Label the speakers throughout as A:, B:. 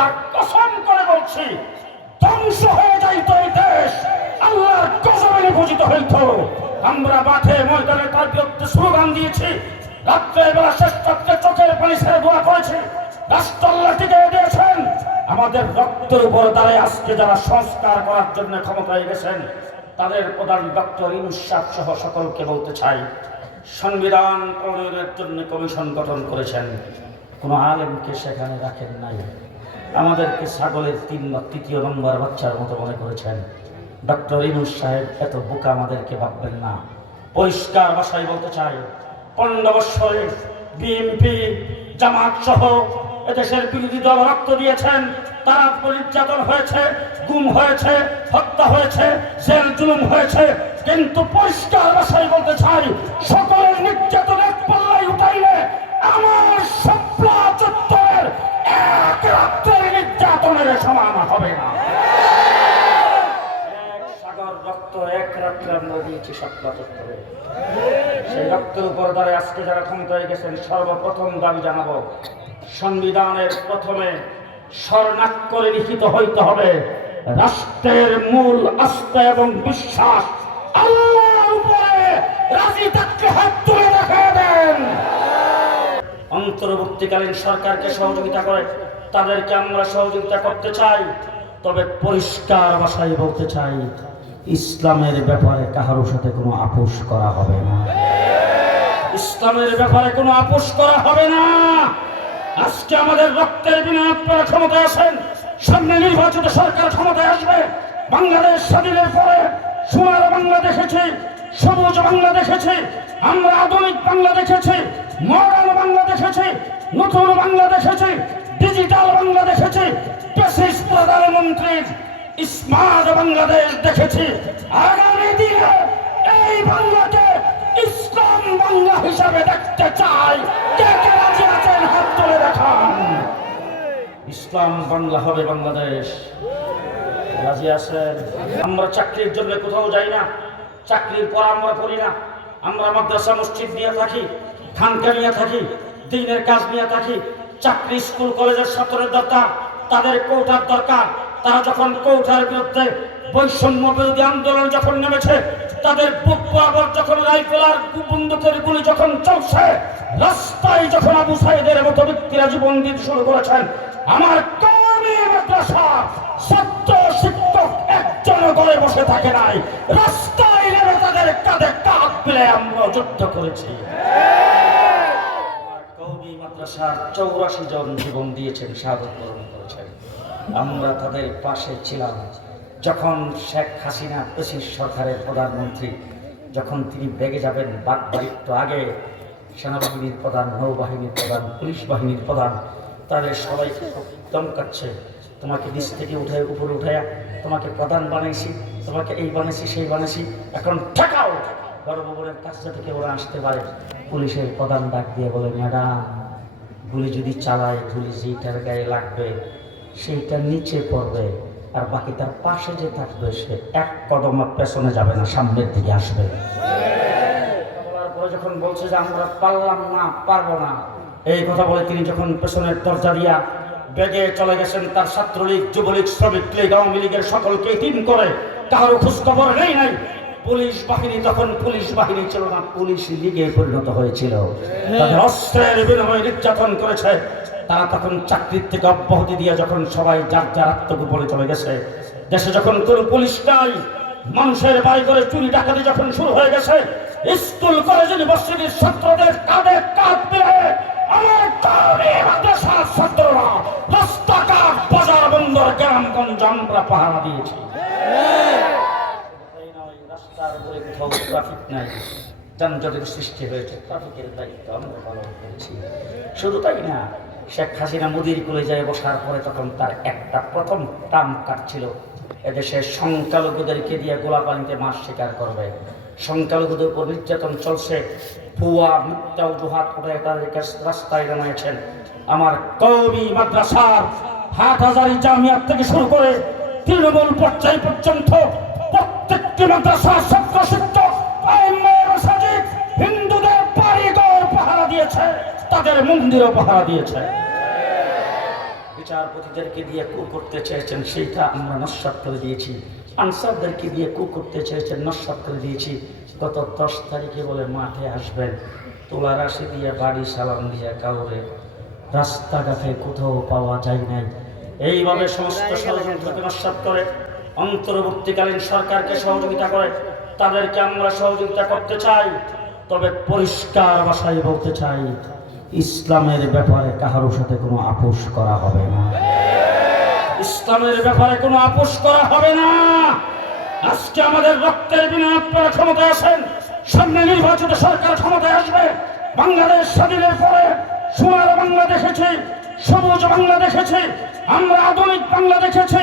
A: খোদার কসম করে বলছি, ধ্বংস হয়ে যাইত এই দেশ। আল্লাহর কসমে নিপোজিত হইত। আমরা মাঠে, ময়দানে তার বিরুদ্ধে স্লোগান দিয়েছি। রাত্রের বেলা শেষ রাত্রে চোখের পানি ছেড়ে দোয়া করেছি। রাষ্ট্র আল্লাহ টিকে দিয়েছেন। আমাদের রক্তের উপর দাঁড়ায় আজকে যারা সংস্কার করার জন্য ক্ষমতায় গেছেন তাদের প্রধান ডক্টর ইনসাফ সহ সকলকে বলতে চাই, সংবিধান প্রণয়নের জন্য কমিশন গঠন করেছেন। কোনো আলেমকে সেখানে রাখেন নাই। আমাদেরকে ছাগলের তিন তৃতীয় নম্বর বাচ্চার মতো মনে করেছেন। ডক্টর ইনুস সাহেব, এত বোকা আমাদেরকে ভাববেন না। পরিষ্কার ভাষায় বলতে চাই, পনেরো বৎসরে বিএনপি, জামাত সহ এদেশের বিরোধী দল রক্ত দিয়েছেন। তারা নির্যাতন হয়েছে, গুম হয়েছে, হত্যা হয়েছে, জেল জুলুম হয়েছে। কিন্তু পরিষ্কার ভাষায় বলতে চাই সকলের নির্যাতন এক পাল্লায় উঠাইলে আমার সপ্লা চত্বরের সেই রক্তের উপর আজকে যারা গেছেন সর্বপ্রথম দাবি জানাব সংবিধানের প্রথমে স্বর্ণাক্ষরে লিখিত হইতে হবে। রাষ্ট্রের মূল আস্থা এবং বিশ্বাস আল্লাহর উপরে রাজি থাকলে হাত তুলে অন্তর্বর্তীকালীন সরকারকে সহযোগিতা করে তাদেরকে আমরা সহযোগিতা করতে চাই, তবে পরিষ্কার ভাষায় বলতে চাই, ইসলামের ব্যাপারে কাহারোর সাথে কোনো আপোষ করা হবে না। ইসলামের ব্যাপারে কোনো আপোষ করা হবে না। আজকে আমাদের রক্তের বিনিময়ে আপনারা ক্ষমতায় আসেন, সামনে নির্বাচিত সরকার ক্ষমতায় আসবে, বাংলাদেশ স্বাধীনের পরে সোনার বাংলা দেখেছি সবুজ বাংলা দেখেছি আমরা আধুনিক বাংলা দেখেছি মডার্ন বাংলা দেখেছি নতুন বাংলা দেখেছি ডিজিটাল বাংলা দেখেছি পেশিস প্রধানমন্ত্রীর স্মার্ট বাংলাদেশ দেখেছি। আগামী দিনে এই বাংলাকে ইসলাম বাংলা হিসাবে দেখতে চাই। কে হাত তুলে দেখান। ইসলাম বাংলা হবে বাংলাদেশ। রাজি আছেন? আমরা চাকরির জন্য কোথাও যাই না। চাকরির পর আমরা করি না। আমরা মাদ্রাসা, মসজিদ নিয়ে থাকি, খানকা নিয়ে থাকি, দিনের কাজ নিয়ে থাকি, চাকরি, স্কুল, কলেজের ছাত্রের দরকার, তাদের কৌটার দরকার। তারা যখন কৌটার বিরুদ্ধে বৈষম্য বিরোধী আন্দোলন যখন নেমেছে, তাদের বুক বরাবর যখন রাইফেলার বন্দুকের গুলি যখন চলছে, রাস্তায় যখন আবু সাইদের মতো ব্যক্তিরা জীবন দিতে শুরু করেছেন, আমার কর্মী মাদ্রাসা, ছাত্র ঘরে বসে থাকে নাই। রাস্তায় নেমে তাদের কাঁধে কাঁধ পেলে আমরা যুদ্ধ করেছি। মাদ্রাসার চৌরাশি জন জীবন দিয়েছেন শাহাদত বরণ করেছেন। আমরা তাদের পাশে ছিলাম যখন শেখ হাসিনা পেশির সরকারের প্রধানমন্ত্রী যখন তিনি বেগে যাবেন বাগবাড়ির তো আগে সেনাবাহিনীর প্রধান নৌবাহিনীর প্রধান পুলিশ বাহিনীর প্রধান তাদের সবাইকে দমকাচ্ছে। তোমাকে নিচ থেকে উঠে উপরে উঠাইয়া তোমাকে প্রধান বানাইছি, তোমাকে এই বানাইছি, সেই বানাইছি। এখন ঠেকাও! বড় ভবনের কাছে থেকে ওরা আসতে পারে। পুলিশের প্রধান ডাক দিয়ে বলে, ম্যাডাম, গুলি যদি চালায়, গুলি যেটার গায়ে লাগবে, সেইটা নিচে পড়বে। আর বাকি তার পাশে যে থাকবে, সে এক কদম পেছনে যাবে না, সামনের দিকে আসবে। যখন বলছে যে, আমরা পারলাম না, পারব না। এই কথা বলে তিনি যখন পেছনের দরজা দিয়া বেগে চলে গেছেন তার ছাত্রলীগ যুবলীগ শ্রমিক লীগ আওয়ামী লীগের সকলকে টিম করে। কারও খোঁজখবর নেই নাই। পুলিশ বাহিনী তখন পুলিশ বাহিনী ছিল না পুলিশ লীগে পরিণত হয়েছিল। তাদের অস্ত্রের বিনিময়ে নির্যাতন করেছে। তারা তখন চাকরির থেকে অব্যাহতি দিয়ে যখন সবাই যার যার আত্মগোপনে চলে গেছে দেশে যখন কোনো পুলিশ নাই মানুষের বাড়ি করে চুরি ডাকাতি যখন শুরু হয়ে গেছে স্কুল কলেজ ইউনিভার্সিটির ছাত্রদের কাঁধে কাঁধ পেয়ে আমার রাস্তাঘাট বাজার বন্দর আমরা পাহারা দিয়েছি। ট্রাফিক সৃষ্টি হয়েছে। ট্রাফিকের দায়িত্ব আমরা পালন করেছি। শুধু তাই না, শেখ হাসিনা মুদির যায় বসার পরে তখন তার একটা প্রথম সংখ্যালঘুদেরকে দিয়ে গোলা পানিতে মাছ শিকার করবে। সংখ্যালঘুদের উপর নির্যাতন চলছে। ভুয়া মিথ্যা অজুহাত উঠে তাদেরকে রাস্তায় নামিয়েছেন আমার কৌমি মাদ্রাসার হাট হাজারি জামিয়াত থেকে শুরু করে তৃণমূল পর্যায় পর্যন্ত প্রত্যেকটি মাদ্রাসার ছাত্র শিক্ষক হিন্দুদের বাড়িঘর পাহারা দিয়েছে, তাদের মন্দিরও পাহারা দিয়েছে। বিচারপতিদেরকে দিয়ে কু করতে চেয়েছেন সেইটা আমরা নস্বাত করে দিয়েছি। আনসারদেরকে দিয়ে কু করতে চেয়েছেন নস্বাত করে দিয়েছি। গত দশ তারিখে বলে মাঠে আসবেন। তোলা রাশি দিয়ে বাড়ি সালাম দিয়ে কাউরে রাস্তাঘাটে কোথাও পাওয়া যায় নাই। এইভাবে সমস্ত ষড়যন্ত্রকে নস্বাত করে, অন্তর্বর্তীকালীন সরকারকে সহযোগিতা করে, তাদেরকে আমরা সহযোগিতা করতে চাই, তবে পরিষ্কার ভাষায় বলতে চাই, ইসলামের ব্যাপারে কাহারোর সাথে কোনো আপোষ করা হবে না। ইসলামের ব্যাপারে কোনো আপোষ করা হবে না। আজকে আমাদের রক্তের বিনিময়ে আপনারা ক্ষমতায় আসেন। সামনে নির্বাচিত সরকার ক্ষমতায় আসবে। বাংলাদেশ স্বাধীনের পরে সোনার বাংলা দেখেছি, সবুজ বাংলা দেখেছি, আমরা আধুনিক বাংলা দেখেছি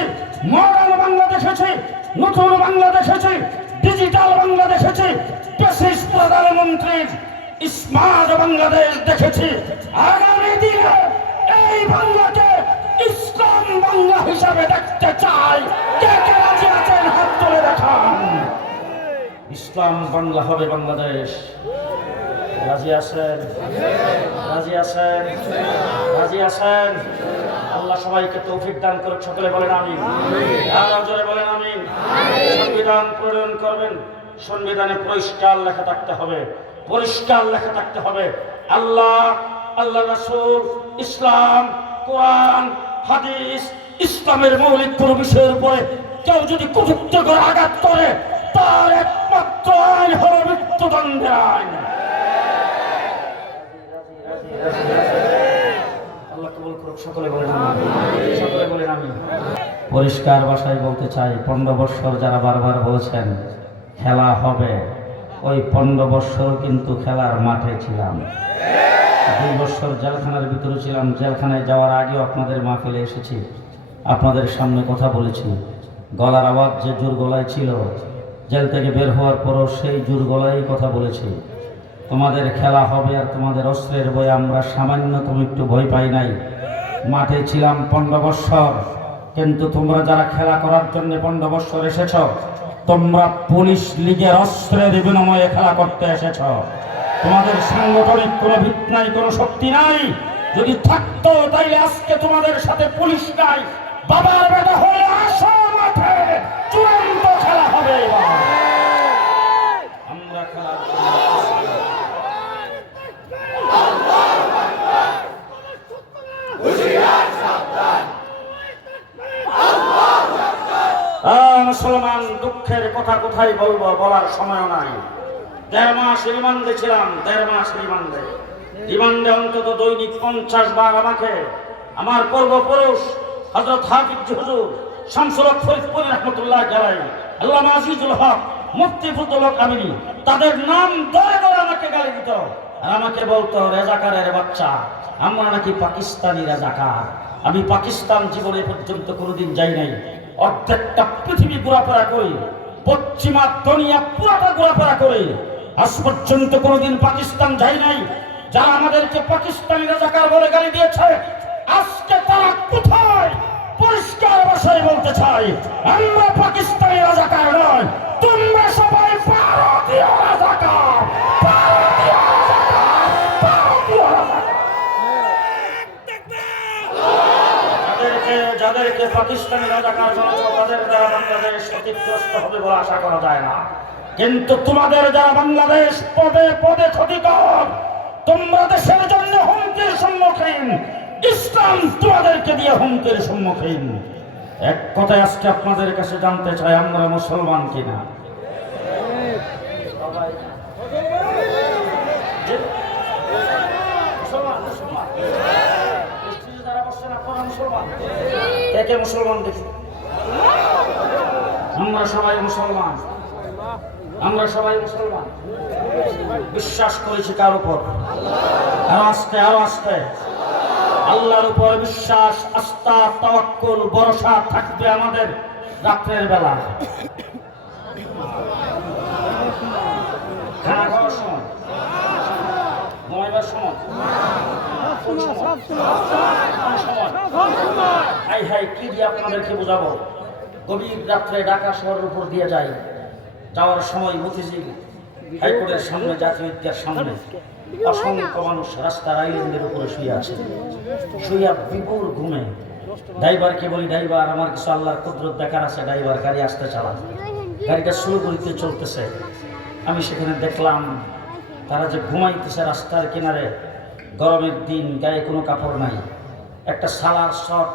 A: মডার্ন বাংলা দেখেছি, নতুন বাংলা দেখেছি ডিজিটাল বাংলা দেখেছি পেশিস প্রধানমন্ত্রীর স্মার্ট বাংলাদেশ দেখেছি। আগামী দিনে এই বাংলাকে ইসলাম বাংলা হিসাবে দেখতে চাই। রাজি আছেন? হাত তুলে দেখান। ইসলাম বাংলা হবে বাংলাদেশ। রাজি আছেন? রাজি আছেন? রাজি আছেন? আল্লাহ সবাইকে তৌফিক দান করে সকলে বলেন আমিন। আর জোরে বলেন আমিন। সংবিধান প্রণয়ন করবেন। সংবিধানে পরিষ্কার লেখা থাকতে হবে। পরিষ্কার লেখা থাকতে হবে। আল্লাহ আল্লাহ রাসূল, ইসলাম, কোরআন হাদিস ইসলামের মৌলিক কোনো বিষয়ের উপরে কেউ যদি কুযুক্ত করে আঘাত করে, তার একমাত্র আইন হলো মৃত্যুদণ্ডের আইন। পরিষ্কার ভাষায় বলতে চাই, পনেরো বৎসর যারা বারবার বলছেন, খেলা হবে। ওই পনেরো বৎসর কিন্তু খেলার মাঠে ছিলাম। দুই বছর জেলখানার ভিতরে ছিলাম। জেলখানায় যাওয়ার আগেও আপনাদের মাহফিলে এসেছি। আপনাদের সামনে কথা বলেছি। গলার আওয়াজ যে জোর গলায় ছিল, জেল থেকে বের হওয়ার পরও সেই জোর গলায় কথা বলেছি। তোমাদের খেলা হবে আর তোমাদের অস্ত্রের বই আমরা সামান্যতম একটু ভয় পাই নাই। মাঠে ছিলাম পনেরো বৎসর কিন্তু তোমরা যারা খেলা করার জন্য পনেরো বৎসর এসেছ, তোমরা পুলিশ লীগের অস্ত্রের বিনিময়ে খেলা করতে এসেছ। তোমাদের সাংগঠনিক কোনো ভিত নাই কোনো শক্তি নাই। যদি থাকতো, তাইলে আজকে তোমাদের সাথে পুলিশ নাই। বাবার বেটা হয়ে আসো মাঠে। চূড়ান্ত খেলা হবে। মুসলমান দুঃখের কথা কোথায় বলব বলার সময় নাই। দেড় মাস রিমান্ডে ছিলাম, দেড় মাস রিমান্ডে। রিমান্ডে অন্তত দৈনিক পঞ্চাশ বার আমাকে আমার পূর্বপুরুষ হজরত হাফিজ হুজুর শামসুল ফরিদপুরি রহমতুল্লাহ জালাই আল্লাহ আজিজুল হক, মুফতি ফুতুল হক আমিনী, তাদের নাম ধরে ধরে আমাকে গালি দিত। আর আমাকে বলতো, রেজাকারের বাচ্চা, আমরা নাকি পাকিস্তানি রেজাকার। আমি পাকিস্তান জীবনে পর্যন্ত কোনোদিন যাই নাই। অর্ধেকটা পৃথিবী ঘোরাফেরা করি, পশ্চিমা দুনিয়া পুরাটা ঘোরাফেরা করি। আজ পর্যন্ত কোনোদিন পাকিস্তান যাই নাই। যারা আমাদেরকে পাকিস্তানি রাজাকার বলে গালি দিয়েছে, আজকে তারা কোথায়? পরিষ্কার ভাষায় বলতে চাই, আমরা পাকিস্তানি রাজাকার নয়, তোমরা সবাই ভারতীয় রাজাকার যাদেরকে পাকিস্তানি রাজাকার তাদের দ্বারা বাংলাদেশ ক্ষতিগ্রস্ত হবে বলে আশা করা যায় না। কিন্তু তোমাদের যারা বাংলাদেশ পদে পদে ক্ষতিকর, তোমরা দেশের জন্য হুমকির সম্মুখীন। ইসলাম তোমাদেরকে দিয়ে হুমকির সম্মুখীন। এক কথায় আজকে আপনাদের কাছে জানতে চাই, আমরা মুসলমান কিনা? মুসলমান আমরা সবাই মুসলমান। আমরা সবাই মুসলমান। বিশ্বাস করেছি কার উপর? আরও আস্তে আরও আস্তে। আল্লাহর উপর বিশ্বাস, আস্থা, তাওয়াক্কুল, ভরসা থাকবে আমাদের রাত্রের বেলা? হাই হাই, কি দিয়ে আপনাদেরকে বোঝাবো? গভীর রাত্রে ঢাকা শহরের উপর দিয়ে যাই। যাওয়ার সময় মতিঝিল হাইকোর্টের সামনে জাতীয় ঈদগার সামনে অসংখ্য মানুষ রাস্তার আইল্যান্ডের উপরে শুয়ে আছে। শুয়ে বিপুল ঘুমে। ড্রাইভারকে বলি, ড্রাইভার, আমার কিছু আল্লাহর কুদরত দেখার আছে, ড্রাইভার, গাড়ি আসতে চালা। গাড়িটা স্লো গতিতে চলতেছে। আমি সেখানে দেখলাম, তারা যে ঘুমাইতেছে রাস্তার কিনারে, গরমের দিন, গায়ে কোনো কাপড় নাই। একটা সালার শট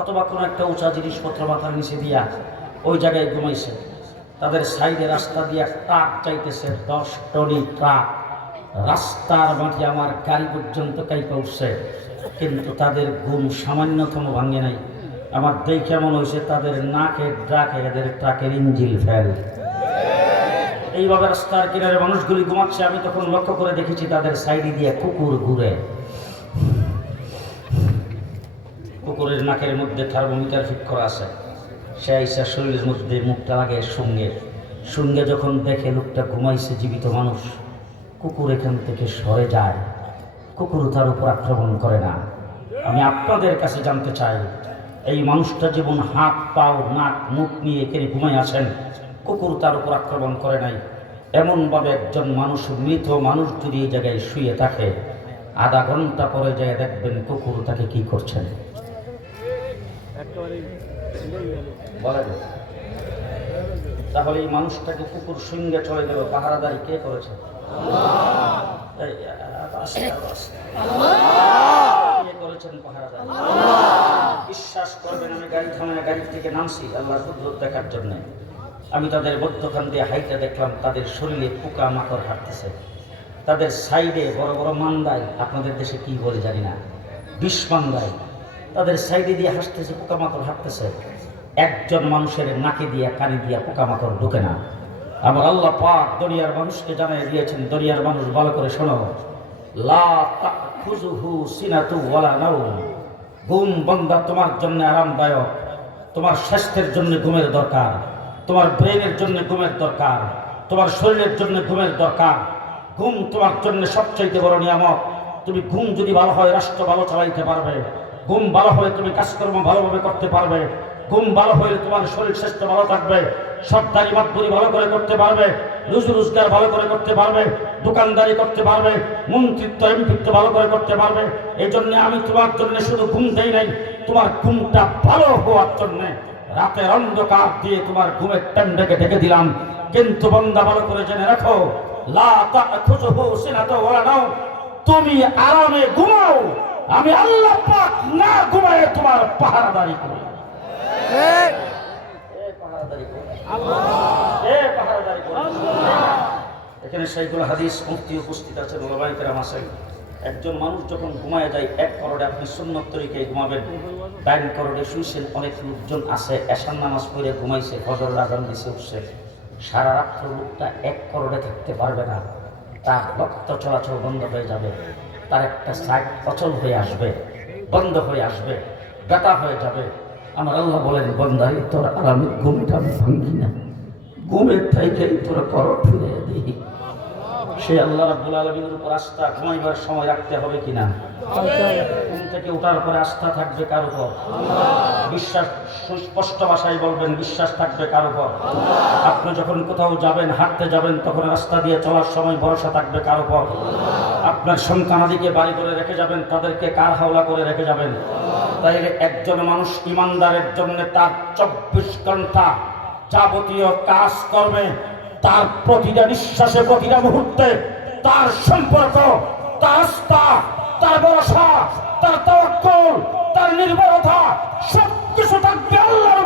A: অথবা কোনো একটা উঁচা জিনিসপত্র মাথার নিচে দিয়া ওই জায়গায় ঘুমাইছে। তাদের সাইডে রাস্তা দিয়ে ট্রাক চাইতেছে দশ টনি ট্রাক। রাস্তার মাঠে আমার গাড়ি পর্যন্ত কাইপা উঠছে কিন্তু তাদের ঘুম সামান্যতম ভাঙে নাই। আমার দেখে এমন হয়েছে তাদের নাকে ড্রাকে, এদের ট্রাকের ইঞ্জিল ফেল। এইভাবে রাস্তার কিনারে মানুষগুলি ঘুমাচ্ছে, আমি তখন লক্ষ্য করে দেখেছি তাদের সাইডে দিয়ে কুকুর ঘুরে। কুকুরের নাকের মধ্যে থার্মোমিটার ফিট করা আছে। সে আইসা শরীরের মধ্যে মুখটা লাগে সঙ্গে সঙ্গে যখন দেখে লোকটা ঘুমাইছে, জীবিত মানুষ, কুকুর এখান থেকে সরে যায়। কুকুর তার উপর আক্রমণ করে না। আমি আপনাদের কাছে জানতে চাই, এই মানুষটা যেমন হাত, পাও, নাক, মুখ নিয়ে এখানে ঘুমাই আছেন, কুকুর তার উপর আক্রমণ করে নাই। এমনভাবে একজন মানুষ, মৃত মানুষ যদি এই জায়গায় শুয়ে থাকে, আধা ঘণ্টা পরে যায় দেখবেন কুকুর তাকে কি করছেন। বলেন তাহলে এই মানুষটাকে কুকুর সঙ্গে চলে গেল পাহারাদারি কে করেছে? করেছেন বিশ্বাস করবেন, আমি গাড়ি থামায় গাড়ি থেকে নামছি আল্লাহর কুদরত দেখার জন্য। আমি তাদের মধ্যখান দিয়ে হাইতে দেখলাম, তাদের শরীরে পোকা মাকড় হাঁটতেছে। তাদের সাইডে বড় বড় মান্দায়, আপনাদের দেশে কি বলে জানি না, বিষ মান্দায়। তাদের সাইডে দিয়ে হাসতেছে, পোকামাকড় হাঁটতেছে। একজন মানুষের নাকে দিয়া, কানে দিয়া পোকামাকড় ঢুকে না। আমার আল্লাহ পাক দরিয়ার মানুষকে জানাই দিয়েছেন দরিয়ার মানুষ ভালো করে শোনো। ঘুম বন্দা তোমার জন্য আরামদায়ক। তোমার স্বাস্থ্যের জন্য ঘুমের দরকার। তোমার ব্রেনের জন্য ঘুমের দরকার। তোমার শরীরের জন্য ঘুমের দরকার। ঘুম তোমার জন্য সবচাইতে বড় নিয়ামক তুমি ঘুম যদি ভালো হয়, রাষ্ট্র ভালো চালাইতে পারবে। ঘুম ভালো হলে তুমি কাজকর্ম ভালোভাবে করতে পারবে। ঘুম ভালো হলে তোমার শরীর স্বাস্থ্য ভালো থাকবে। সর্দারি মাতবুরি ভালো করে করতে পারবে। রুজু রোজগার ভালো করে করতে পারবে। দোকানদারি করতে পারবে। মন্ত্রিত্ব এমপিত্ব ভালো করে করতে পারবে। এই জন্য আমি তোমার জন্য শুধু ঘুম দেই নাই, তোমার ঘুমটা ভালো হওয়ার জন্যে রাতের অন্ধকার দিয়ে তোমার ঘুমের টেন্ডাকে ঢেকে দিলাম। কিন্তু বন্ধা ভালো করে জেনে রাখো, লা তাখুজুহু সিনাতু ওয়ালা নাও তুমি আরামে ঘুমাও। আমি আল্লাহ পাক না ঘুমায় তোমার পাহারাদারি করি। এখানে সেইগুলো হাদিস মুক্তি উপস্থিত আছে ওলামাই কেরাম আছেন। একজন মানুষ যখন ঘুমায় যায় এক করোড়ে আপনি সুন্নত তরিকায় ঘুমাবেন। ডাইন করোড়ে শুইছেন অনেক লোকজন আছে এশান নামাজ পড়ে ঘুমাইছে ফজর আজান দিছে উঠছে। সারা রাত্র লোকটা এক করোড়ে থাকতে পারবে না। তার রক্ত চলাচল বন্ধ হয়ে যাবে। তার একটা সাইড অচল হয়ে আসবে, বন্ধ হয়ে আসবে ব্যথা হয়ে যাবে। আমার আল্লাহ বলেন বন্দারি তোর আরামে ঘুমটা আমি না। ঘুমের থাইকেই তোরা করো ফিরে দিই সে আল্লাহ রাব্বুল আলমীর উপর আস্থা ঘুমাইবার সময় রাখতে হবে কিনা? ঘুম থেকে ওঠার পরে আস্থা থাকবে কার উপর? বিশ্বাস, সুস্পষ্ট ভাষায় বলবেন, বিশ্বাস থাকবে কার উপর? আপনি যখন কোথাও যাবেন, হাঁটতে যাবেন, তখন রাস্তা দিয়ে চলার সময় ভরসা থাকবে কার উপর? আপনার সন্তানাদিকে বাড়ি করে রেখে যাবেন, তাদেরকে কার হাওলা করে রেখে যাবেন? তাইলে একজন মানুষ ইমানদারের জন্য তার চব্বিশ ঘণ্টা যাবতীয় কাজ করবে, তার প্রতিটা নিঃশ্বাসে, প্রতিটা মুহূর্তে তার সম্পর্ক, তার তার ভরসা, তার তাওয়াক্কুল, তার নির্ভরতা সব কিছু থাকবে আল্লাহর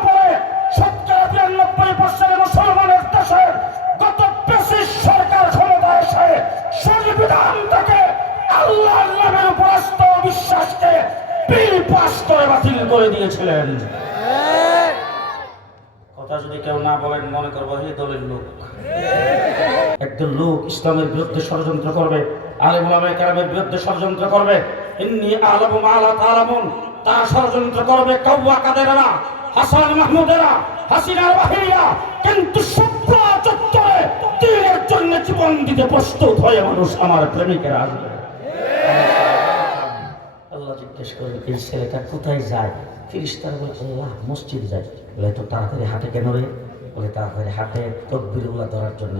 A: দিয়েছিলেন কথা যদি কেউ না বলেন মনে করব হে দলের লোক। একজন লোক ইসলামের বিরুদ্ধে ষড়যন্ত্র করবে আলেম বিরুদ্ধে ষড়যন্ত্র করবে। ইন্নি আলামু মা লা তারা ষড়যন্ত্র করবে কাউয়া কাদেরা হাসান মাহমুদেরা হাসিনার বাহিনীরা। কিন্তু চত্বরে জন্য জীবন দিতে প্রস্তুত হয়ে মানুষ আমার প্রেমিকেরা আসবে। আল্লাহ জিজ্ঞেস করেন এই ছেলেটা কোথায় যায়? ফিরিস্তারা বলে আল্লাহ মসজিদ যায়। বলে তো তাড়াতাড়ি হাটে কেন রে? বলে তাড়াতাড়ি হাটে তকবিরুল্লাহ ধরার জন্য।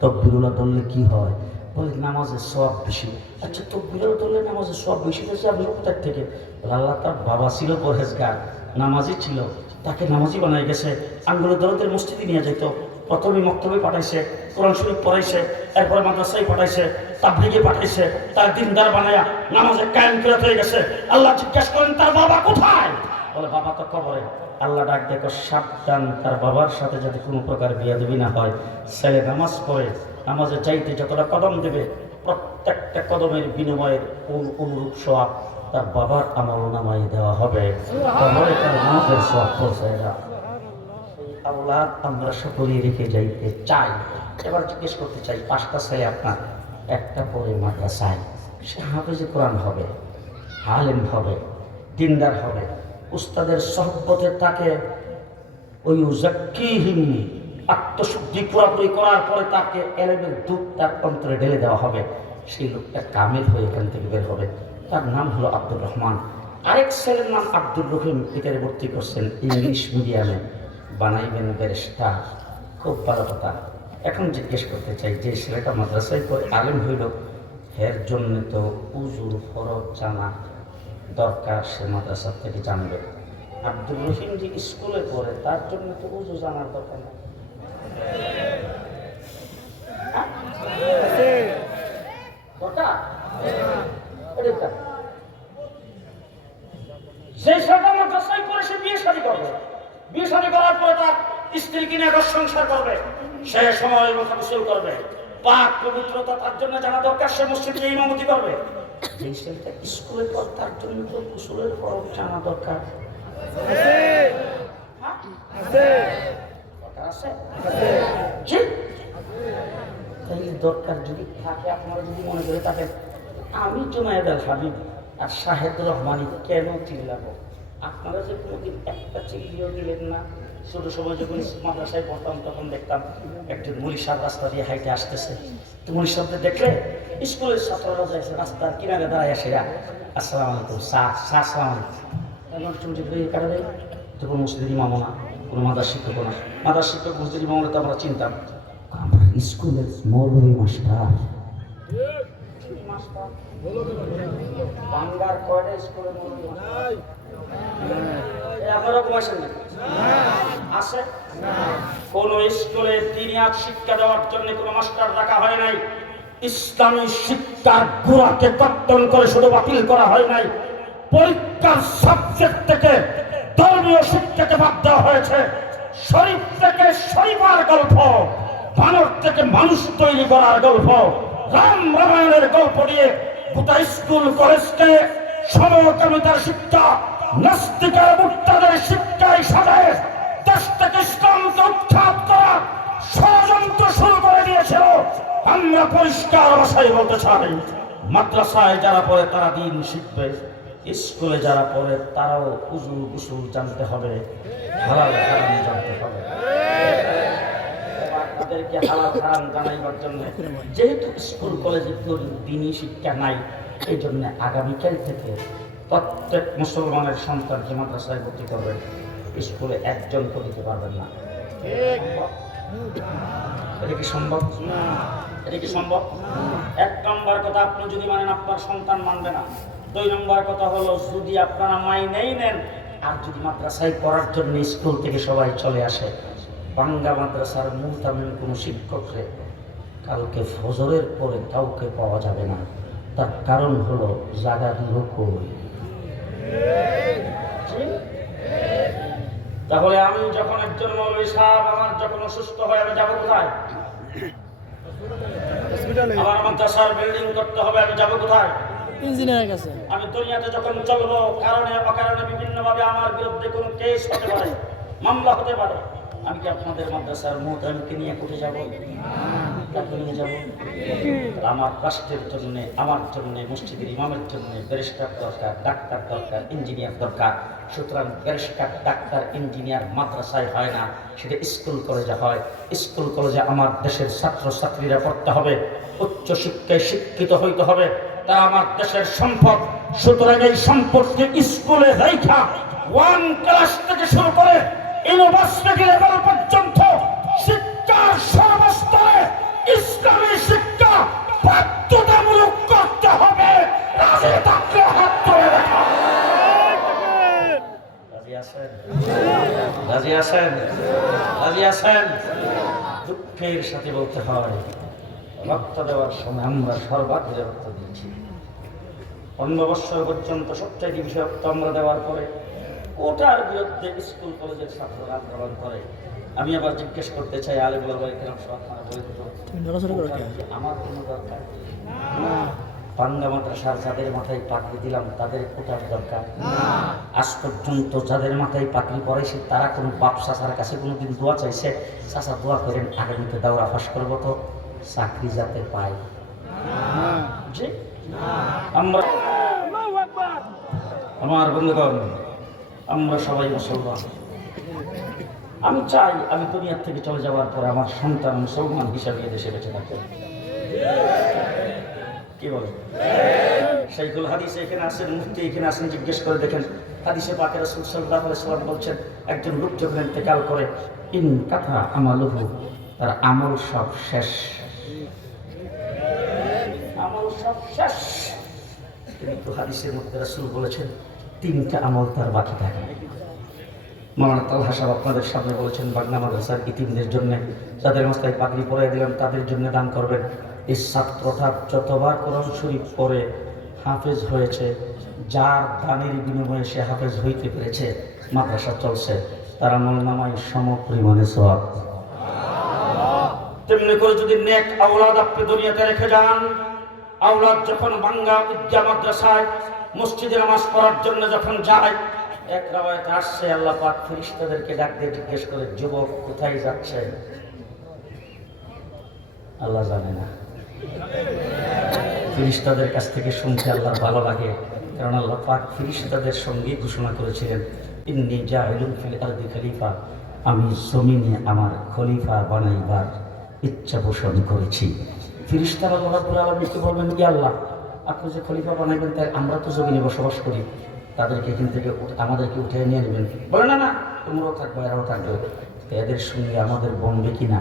A: তকবিরুল্লাহ ধরলে কি হয়? বলে নামাজের সব বেশি। আচ্ছা তো বিরল করলে নামাজের সব বেশি হয়েছে আপনি কোথার থেকে? বলে, আল্লাহ তার বাবা ছিল পরহেজগার নামাজি ছিল। তাকে নামাজি বানাই গেছে। আঙ্গুল দরদের মসজিদে নিয়ে যেত প্রথমে মক্তবে পাঠাইছে কোরআন শরীফ পড়াইছে এরপরে মাদ্রাসায় পাঠাইছে তার তাবলিগে পাঠাইছে তার দিনদার বানায়া নামাজে কায়েম করে হয়ে গেছে। আল্লাহ জিজ্ঞেস করেন তার বাবা কোথায়? বলে বাবা তো কবরে। আল্লাহ ডাক দেখো সাবধান তার বাবার সাথে যাতে কোনো প্রকার বিয়া দেবী না হয় ছেলে নামাজ পড়ে নামাজে চাইতে যতটা কদম দেবে প্রত্যেকটা কদমের বিনিময়ের অনুরূপ সোয়াব তার বাবার আমল নামাই দেওয়া হবে। তারপরে তার নামাজের সোয়াব পৌঁছে এরা এই আওলাদ আমরা সকলেই রেখে যাইতে চাই। এবার জিজ্ঞেস করতে চাই পাঁচটা ছেলে আপনার? একটা পরে মাদ্রাসায়। সে হাফেজে কোরআন হবে আলেম হবে দিনদার হবে। উস্তাদের সহবতে তাকে ওই উজাক্কিহীন আত্মশুদ্ধি পুরাপুরি করার পরে তাকে এলেমের দুধ তার অন্তরে ঢেলে দেওয়া হবে। সেই লোকটা কামেল হয়ে এখান থেকে বের হবে। তার নাম হলো আব্দুর রহমান। আরেক ছেলের নাম আব্দুর রহিম এটারে ভর্তি করছেন ইংলিশ মিডিয়ামে। বানাইবেন ব্যারিস্টার। খুব ভালো কথা। এখন জিজ্ঞেস করতে চাই, যে ছেলেটা মাদ্রাসায় করে আলেম হইল, এর জন্য তো উজুর ফরজ জানা দরকার সে মাদ্রাসার থেকে জানবে। আব্দুর রহিম যে স্কুলে পড়ে, তার জন্য তো উজু জানার দরকার নেই। যে ছেলেটা মাদ্রাসায় পড়ে, সে বিয়ে শাদী করবে। বিয়ে শাদী করার পরে তার স্ত্রী কিনে সংসার করবে, সে সময় মতো গোসল করবে। পাক পবিত্রতা তার জন্য জানা দরকার, সে মসজিদে ইমামতি করবে। যে ছেলেটা স্কুলে পড়ে তার জন্য তো গোসলের ফরক জানা দরকার? দরকার যদি থাকে আপনারা যদি মনে করে থাকেন আমি জুনায়দ আল হাবিব আর শাহেদ রহমানি কেন চিল্লাবো আপনারা যে কোনোদিন একটা চিল্লিও দিলেন না। ছোট সময় যখন মাদ্রাসায় পড়তাম তখন দেখতাম একজন মুড়ি রাস্তা দিয়ে হাইটে আসতেছে। তো মুড়ি দেখলে স্কুলের ছাত্ররা যাইছে রাস্তার কিনারে দাঁড়ায় আসে আসসালামু আলাইকুম শাহ আসসালামু আলাইকুম। তখন চুমচি করে কাটা দেয় তখন মসজিদের ইমামও না কোনো মাদার শিক্ষকও না। মাদার শিক্ষক মসজিদের ইমামরা তো আমরা চিনতাম। আমরা স্কুলের মৌলভী মাস্টার। বাংলার কয়টা স্কুলের মৌলভী মাস্টার? আছে? কোন স্কুলে দিনিয়াত শিক্ষা দেওয়ার জন্য কোনো মাস্টার রাখা হয় নাই। ইসলামী শিক্ষার গুড়াকে কর্তন করে শুধু বাতিল করা হয় নাই। পরীক্ষার সাবজেক্ট থেকে ধর্মীয় শিক্ষাকে বাদ দেওয়া হয়েছে। শরীফ থেকে শরীফার গল্প, বানর থেকে মানুষ তৈরি করার গল্প, রাম রামায়ণের গল্প নিয়ে গোটা স্কুল, কলেজকে সমকামিতার শিক্ষা নাস্তিকের মুক্তাদের শিক্ষায় সাজায় দেশ থেকে ইসলামকে করা ষড়যন্ত্র শুরু করে দিয়েছিল। আমরা পরিষ্কার ভাষায় বলতে চাই, মাদ্রাসায় যারা পড়ে তারা দিন শিখবে, স্কুলে যারা পড়ে তারাও উজু গুসুল জানতে হবে, হালাল হারাম জানতে হবে। যেহেতু স্কুল, কলেজে দিনই শিক্ষা নাই এই জন্য আগামীকাল থেকে প্রত্যেক মুসলমানের সন্তানকে মাদ্রাসায় ভর্তি করবেন স্কুলে একজন দিতে পারবেন না। এটা কি সম্ভব? এটা কি সম্ভব? এক নম্বর কথা আপনি যদি মানেন আপনার সন্তান মানবে না। দুই নম্বর কথা হলো, যদি আপনারা মাইনেই নেন, আর যদি মাদ্রাসায় পড়ার জন্য স্কুল থেকে সবাই চলে আসে বাঙ্গা মাদ্রাসার মূলতামিল কোনো শিক্ষককে কালকে ফজরের পরে কাউকে পাওয়া যাবে না। তার কারণ হলো জাগার লোক তাহলে আমি যখন একজন মৌলী সাহেব আমার যখন অসুস্থ হয় আমি যাব কোথায়? আমার মাদ্রাসার বিল্ডিং করতে হবে আমি যাব কোথায়?
B: ইঞ্জিনিয়ারের কাছে।
A: আমি দুনিয়াতে যখন চলবো কারণে অকারণে বিভিন্ন ভাবে আমার বিরুদ্ধে কোনো কেস হতে পারে মামলা হতে পারে। আমি কি আপনাদের মাদ্রাসার মোহতামিকে নিয়ে কোথায় যাব? কাকে নিয়ে যাব? আমার রাষ্ট্রের জন্য আমার জন্য মসজিদের ইমামের জন্য ব্যারিস্টার দরকার ডাক্তার দরকার ইঞ্জিনিয়ার দরকার। সুতরাং ব্যারিস্টার ডাক্তার ইঞ্জিনিয়ার মাদ্রাসায় হয় না সেটা স্কুল কলেজে হয়। স্কুল কলেজে আমার দেশের ছাত্র ছাত্রীরা পড়তে হবে উচ্চ শিক্ষায় শিক্ষিত হইতে হবে তা আমার দেশের সম্পদ। সুতরাং এই সম্পদকে স্কুলে রেখা ওয়ান ক্লাস থেকে শুরু করে ইউনিভার্স থেকে লেভেল পর্যন্ত শিক্ষার সর্বস্তরে ইসলামী শিক্ষা বাধ্যতামূলক করতে হবে। রাজি থাকলে হাত ধরে রাজি আছেন? রাজি আছেন? দুঃখের সাথে বলতে হয়, রক্ত দেওয়ার সময় আমরা সর্বাধিক রক্ত দিয়েছি অন্য বৎসর পর্যন্ত সবচাইতে বেশি রক্ত আমরা দেওয়ার পরে ওটার বিরুদ্ধে স্কুল কলেজের ছাত্ররা আন্দোলন করে। আমি আবার জিজ্ঞেস করতে চাই আলে বলা ভাই কেন সব আপনারা বলে দিত আমার কোনো দরকার? পাঙ্গা মাদ্রাসার যাদের মাথায় পাকড়ি দিলাম তাদের কোটার দরকার? আজ পর্যন্ত যাদের মাথায় পাকড়ি পড়েছে তারা কোনো বাপ চাষার কাছে কোনোদিন দোয়া চাইছে? চাষা দোয়া করেন আগামীতে দাওরা ফাঁস করব তো চাকরি যাতে পাই। জি? আমরা আমার বন্ধুগণ আমরা সবাই মুসলমান। আমি চাই আমি দুনিয়ার থেকে চলে যাওয়ার পরে আমার সন্তান মুসলমান হিসাবে দেশে বেঁচে থাকে কি বলে সেইগুল হাদিসে এখানে আসেন মুফতি এখানে আসেন জিজ্ঞেস করে দেখেন। হাদিসে পাকের রসুল সাল্লাহ সাল্লাম বলছেন, একজন লোক যখন ইন্তেকাল করে, ইন কথা আমালুহু তার আমল সব শেষ। আমল সব শেষ। কিন্তু হাদিসের মধ্যে রসুল বলেছেন তিনটা আমল তার বাকি থাকে। মাওলানা তালহা সাহেব আপনাদের সামনে বলেছেন, বাগনা মাদ্রাসার ইতিমদের জন্য যাদের মাস্তায় পাগড়ি পরাই দিলাম, তাদের জন্য দান করবেন। এই ছাত্রটা যতবার কোরআন শরীফ পড়ে, হাফেজ হয়েছে। যার দানের বিনিময়ে সে হাফেজ হইতে পেরেছে, মাদ্রাসা চলছে। তার আমল নামায় সম পরিমাণে সব তেমনি করে যদি নেক আওলাদ আপনি দুনিয়াতে রেখে যান, আওলাদ যখন বাঙ্গা উদ্যা মাদ্রাসায় মসজিদে নামাজ পড়ার জন্য যখন যায়, এক রাবায়ত আসছে, আল্লাহ পাক ফিরিস্তাদেরকে ডাক দিয়ে জিজ্ঞেস করে, যুবক কোথায় যাচ্ছে? আল্লাহ জানে না। ফিরিস্তাদের কাছ থেকে শুনতে আল্লাহর ভালো লাগে, কারণ আল্লাহ পাক ফিরিস্তাদের সঙ্গে ঘোষণা করেছিলেন, ইন্নি জাহিলুন ফিল আরদি খলিফা, আমি জমিনে আমার খলিফা বানাইবার ইচ্ছা পোষণ করেছি ফিরিস্তারা রব্বুল আলমীকে বলবেন কি আল্লাহ আপনি যে খলিফা বানাবেন তাই আমরা তো জমিনে বসবাস করি। তাদেরকে এখান থেকে আমাদেরকে উঠে নিয়ে নেবেন। বলে, না না, তোমরাও থাকবে এরাও থাকবে এদের সঙ্গে আমাদের বনবে কি না?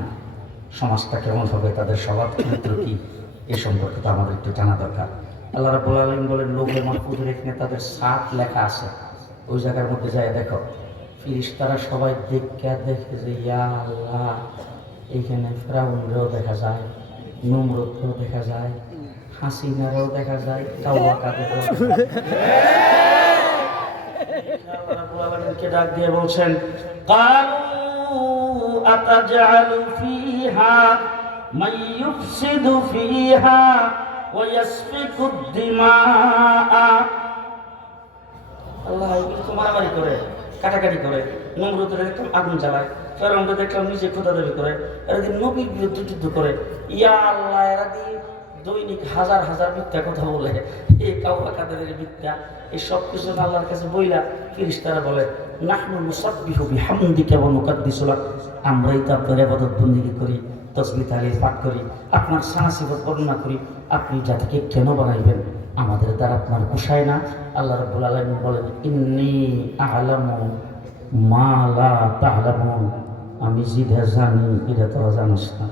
A: সমাজটা কেমন হবে? তাদের স্বভাব চরিত্র কি? এ সম্পর্কে তো আমাদের একটু জানা দরকার। আল্লাহ রাবুল আলম বলেন লোকে মাহফুজের এখানে তাদের সাত লেখা আছে। ওই জায়গার মধ্যে যায় দেখো ফিরিস তারা সবাই দেখে দেখে যে, ইয়া আল্লাহ এইখানে ফেরাউনরেও দেখা যায় নমরুদকেও দেখা যায় হাসিনারও দেখা যায় কাউয়া কাদেরও আল্লাহ রাব্বুল আলামিনকে ডাক দিয়ে বলছেন قالوا أتجعل فيها من يفسد فيها ويسفك الدماء আল্লাহ এগুলো তো মারামারি করে কাটাকাটি করে নমরুদের দেখলাম আগুন জ্বালায় ফেরাউনকে দেখলাম নিজে খোদা দাবি করে এরা দিন নবীর বিরুদ্ধে যুদ্ধ করে ইয়া আল্লাহ এরা দিয়ে দৈনিক হাজার হাজার মিথ্যা কথা বলে। এই কাউয়া কাদের মিথ্যা এই সব কিছু আল্লাহর কাছে বইলা। ফিরিস্তারা বলে, নাহনু মুসাব্বিহু বিহামদিকা ওয়া নুকাদ্দিসু লাক। আমরাই তো আপনার ইবাদত বন্দেগী করি, তসবি তালিল পাঠ করি, আপনার সাহসিবত বর্ণনা করি। আপনি জাতিকে কেন বানাইবেন? আমাদের দ্বারা আপনার পোষায় না? আল্লাহ রাব্বুল আলামিন বলেন, ইন্নী আ'লামু মা লা তা'লামুন। আমি যেটা জানি, এটা তোরা জানিস না